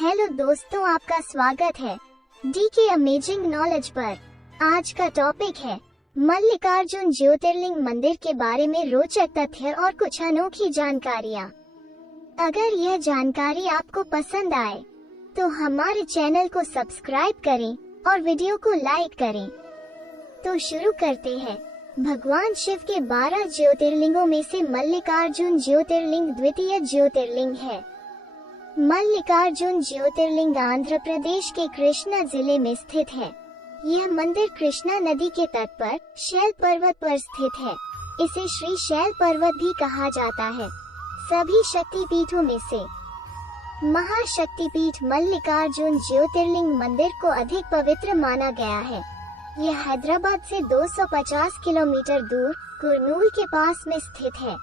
Hello दोस्तों, आपका स्वागत है डी के अमेजिंग नॉलेज पर। आज का टॉपिक है मल्लिकार्जुन ज्योतिर्लिंग मंदिर के बारे में रोचक तथ्य और कुछ अनोखी जानकारियाँ। अगर यह जानकारी आपको पसंद आए तो हमारे चैनल को सब्सक्राइब करें और वीडियो को लाइक करें। तो शुरू करते हैं। भगवान शिव के 12 ज्योतिर्लिंगों में से मल्लिकार्जुन ज्योतिर्लिंग द्वितीय ज्योतिर्लिंग है। मल्लिकार्जुन ज्योतिर्लिंग आंध्र प्रदेश के कृष्णा जिले में स्थित है। यह मंदिर कृष्णा नदी के तट पर शैल पर्वत पर स्थित है। इसे श्री शैल पर्वत भी कहा जाता है। सभी शक्तिपीठों में से महाशक्तिपीठ मल्लिकार्जुन ज्योतिर्लिंग मंदिर को अधिक पवित्र माना गया है। यह हैदराबाद से 250 किलोमीटर दूर कुरनूल के पास में स्थित है।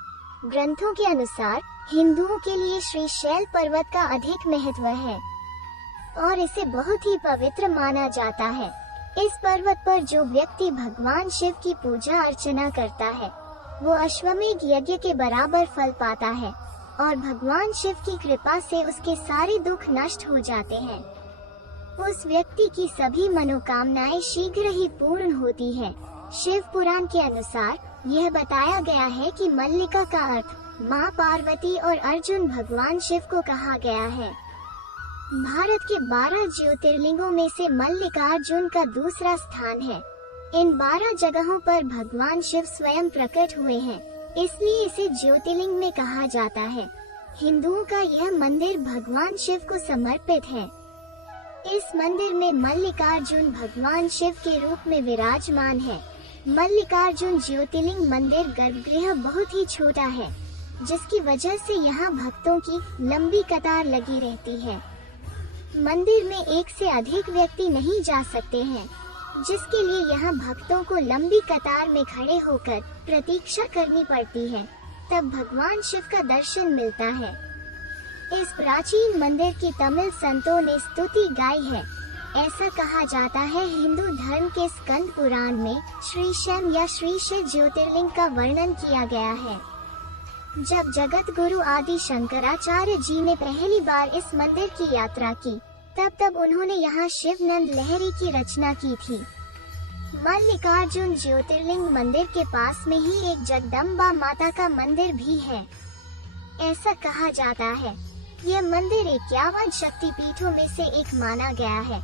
ग्रंथों के अनुसार हिंदुओं के लिए श्री शैल पर्वत का अधिक महत्व है और इसे बहुत ही पवित्र माना जाता है। इस पर्वत पर जो व्यक्ति भगवान शिव की पूजा अर्चना करता है वो अश्वमेध यज्ञ के बराबर फल पाता है और भगवान शिव की कृपा से उसके सारे दुख नष्ट हो जाते हैं। उस व्यक्ति की सभी मनोकामनाएं शीघ्र ही पूर्ण होती है। शिव पुराण के अनुसार यह बताया गया है कि मल्लिका का अर्थ माँ पार्वती और अर्जुन भगवान शिव को कहा गया है। भारत के 12 ज्योतिर्लिंगों में से मल्लिकार्जुन का दूसरा स्थान है। इन 12 जगहों पर भगवान शिव स्वयं प्रकट हुए हैं, इसलिए इसे ज्योतिर्लिंग में कहा जाता है। हिंदुओं का यह मंदिर भगवान शिव को समर्पित है। इस मंदिर में मल्लिकार्जुन भगवान शिव के रूप में विराजमान है। मल्लिकार्जुन ज्योतिर्लिंग मंदिर गर्भगृह बहुत ही छोटा है, जिसकी वजह से यहाँ भक्तों की लंबी कतार लगी रहती है। मंदिर में एक से अधिक व्यक्ति नहीं जा सकते हैं, जिसके लिए यहाँ भक्तों को लंबी कतार में खड़े होकर प्रतीक्षा करनी पड़ती है, तब भगवान शिव का दर्शन मिलता है। इस प्राचीन मंदिर की तमिल संतों ने स्तुति गाई है। ऐसा कहा जाता है, हिंदू धर्म के स्कंद पुराण में श्री शैव या श्री शिव ज्योतिर्लिंग का वर्णन किया गया है। जब जगत गुरु आदि शंकराचार्य जी ने पहली बार इस मंदिर की यात्रा की, तब उन्होंने यहाँ शिवनंद लहरी की रचना की थी। मल्लिकार्जुन ज्योतिर्लिंग मंदिर के पास में ही एक जगदम्बा माता का मंदिर भी है। ऐसा कहा जाता है, यह मंदिर 51 शक्तिपीठों में से एक माना गया है।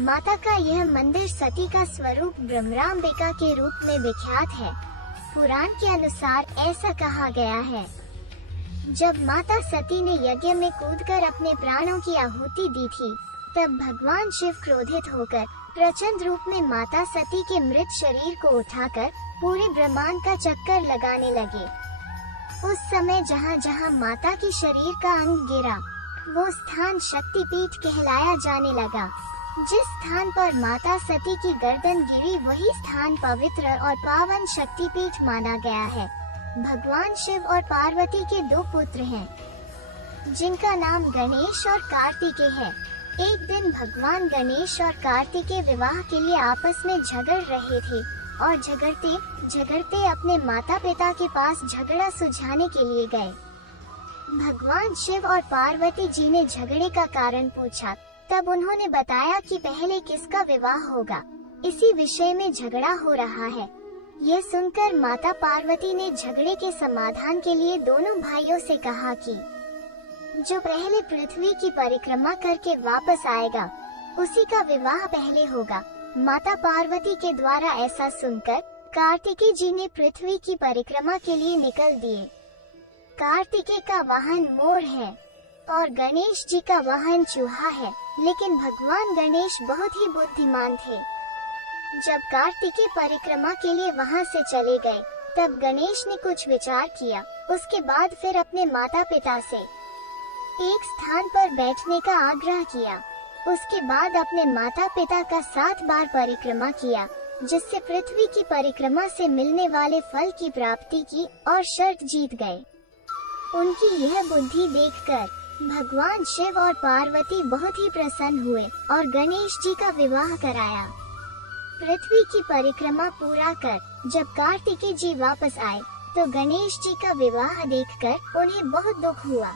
माता का यह मंदिर सती का स्वरूप ब्रह्मराम्बिका के रूप में विख्यात है। पुराण के अनुसार ऐसा कहा गया है, जब माता सती ने यज्ञ में कूदकर अपने प्राणों की आहुति दी थी, तब भगवान शिव क्रोधित होकर प्रचंड रूप में माता सती के मृत शरीर को उठाकर पूरे ब्रह्मांड का चक्कर लगाने लगे। उस समय जहाँ जहाँ माता के शरीर का अंग गिरा, वो स्थान शक्तिपीठ कहलाया जाने लगा। जिस स्थान पर माता सती की गर्दन गिरी, वही स्थान पवित्र और पावन शक्तिपीठ माना गया है। भगवान शिव और पार्वती के 2 पुत्र हैं, जिनका नाम गणेश और कार्तिकेय है। एक दिन भगवान गणेश और कार्तिकेय विवाह के लिए आपस में झगड़ रहे थे और झगड़ते झगड़ते अपने माता पिता के पास झगड़ा सुलझाने के लिए गए। भगवान शिव और पार्वती जी ने झगड़े का कारण पूछा, तब उन्होंने बताया कि पहले किसका विवाह होगा, इसी विषय में झगड़ा हो रहा है। यह सुनकर माता पार्वती ने झगड़े के समाधान के लिए दोनों भाइयों से कहा कि जो पहले पृथ्वी की परिक्रमा करके वापस आएगा, उसी का विवाह पहले होगा। माता पार्वती के द्वारा ऐसा सुनकर कार्तिकेय जी ने पृथ्वी की परिक्रमा के लिए निकल दिए। कार्तिकेय का वाहन मोर है और गणेश जी का वाहन चूहा है, लेकिन भगवान गणेश बहुत ही बुद्धिमान थे। जब कार्तिकेय परिक्रमा के लिए वहां से चले गए, तब गणेश ने कुछ विचार किया। उसके बाद फिर अपने माता पिता से एक स्थान पर बैठने का आग्रह किया। उसके बाद अपने माता पिता का 7 बार परिक्रमा किया, जिससे पृथ्वी की परिक्रमा से मिलने वाले फल की प्राप्ति की और शर्त जीत गए। उनकी यह बुद्धि देखकर भगवान शिव और पार्वती बहुत ही प्रसन्न हुए और गणेश जी का विवाह कराया। पृथ्वी की परिक्रमा पूरा कर जब कार्तिकेय जी वापस आए, तो गणेश जी का विवाह देखकर उन्हें बहुत दुख हुआ।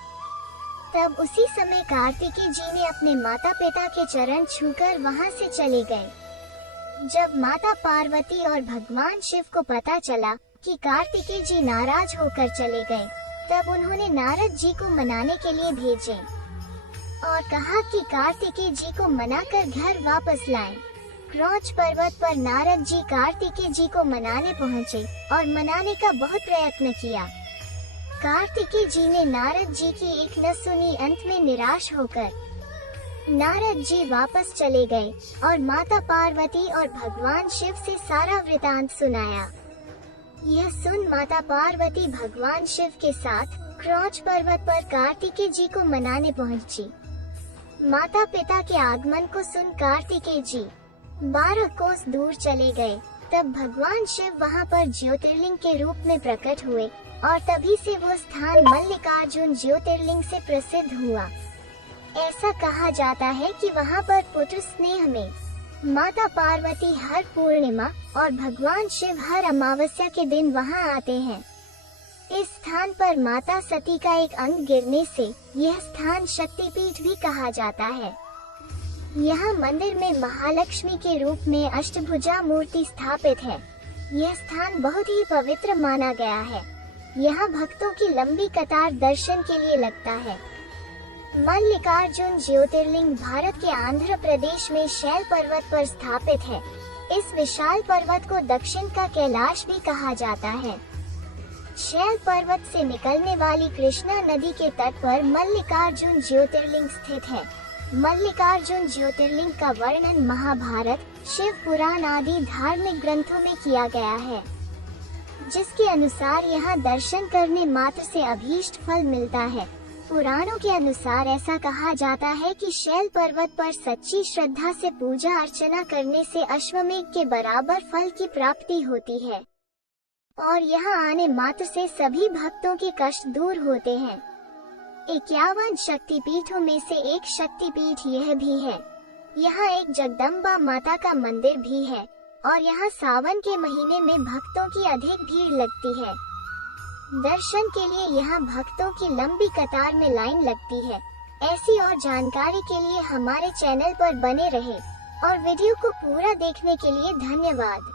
तब उसी समय कार्तिकेय जी ने अपने माता पिता के चरण छूकर वहां से चले गए। जब माता पार्वती और भगवान शिव को पता चला कि कार्तिकेय जी नाराज होकर चले गए, तब उन्होंने नारद जी को मनाने के लिए भेजे और कहा कि कार्तिकेय जी को मनाकर घर वापस लाएं। क्रौंच पर्वत पर नारद जी कार्तिकेय जी को मनाने पहुँचे और मनाने का बहुत प्रयत्न किया। कार्तिकेय जी ने नारद जी की एक न सुनी। अंत में निराश होकर नारद जी वापस चले गए और माता पार्वती और भगवान शिव से सारा वृतांत सुनाया। यह सुन माता पार्वती भगवान शिव के साथ क्रौंच पर्वत पर कार्तिकेय जी को मनाने पहुंची। माता पिता के आगमन को सुन कार्तिकेय जी 12 कोस दूर चले गए। तब भगवान शिव वहां पर ज्योतिर्लिंग के रूप में प्रकट हुए और तभी से वो स्थान मल्लिकार्जुन ज्योतिर्लिंग से प्रसिद्ध हुआ। ऐसा कहा जाता है कि वहां पर पुत्र स्नेह में माता पार्वती हर पूर्णिमा और भगवान शिव हर अमावस्या के दिन वहां आते हैं। इस स्थान पर माता सती का एक अंग गिरने से यह स्थान शक्तिपीठ भी कहा जाता है। यहाँ मंदिर में महालक्ष्मी के रूप में अष्टभुजा मूर्ति स्थापित है। यह स्थान बहुत ही पवित्र माना गया है। यहाँ भक्तों की लंबी कतार दर्शन के लिए लगता है। मल्लिकार्जुन ज्योतिर्लिंग भारत के आंध्र प्रदेश में शैल पर्वत पर स्थापित है। इस विशाल पर्वत को दक्षिण का कैलाश भी कहा जाता है। शैल पर्वत से निकलने वाली कृष्णा नदी के तट पर मल्लिकार्जुन ज्योतिर्लिंग स्थित है। मल्लिकार्जुन ज्योतिर्लिंग का वर्णन महाभारत, शिव पुराण आदि धार्मिक ग्रंथों में किया गया है, जिसके अनुसार यहाँ दर्शन करने मात्र से अभीष्ट फल मिलता है। पुराणों के अनुसार ऐसा कहा जाता है कि शैल पर्वत पर सच्ची श्रद्धा से पूजा अर्चना करने से अश्वमेघ के बराबर फल की प्राप्ति होती है और यहाँ आने मात्र से सभी भक्तों के कष्ट दूर होते हैं। 51 शक्तिपीठों में से एक शक्तिपीठ यह भी है। यहाँ एक जगदम्बा माता का मंदिर भी है और यहाँ सावन के महीने में भक्तों की अधिक भीड़ लगती है। दर्शन के लिए यहाँ भक्तों की लंबी कतार में लाइन लगती है। ऐसी और जानकारी के लिए हमारे चैनल पर बने रहें और वीडियो को पूरा देखने के लिए धन्यवाद।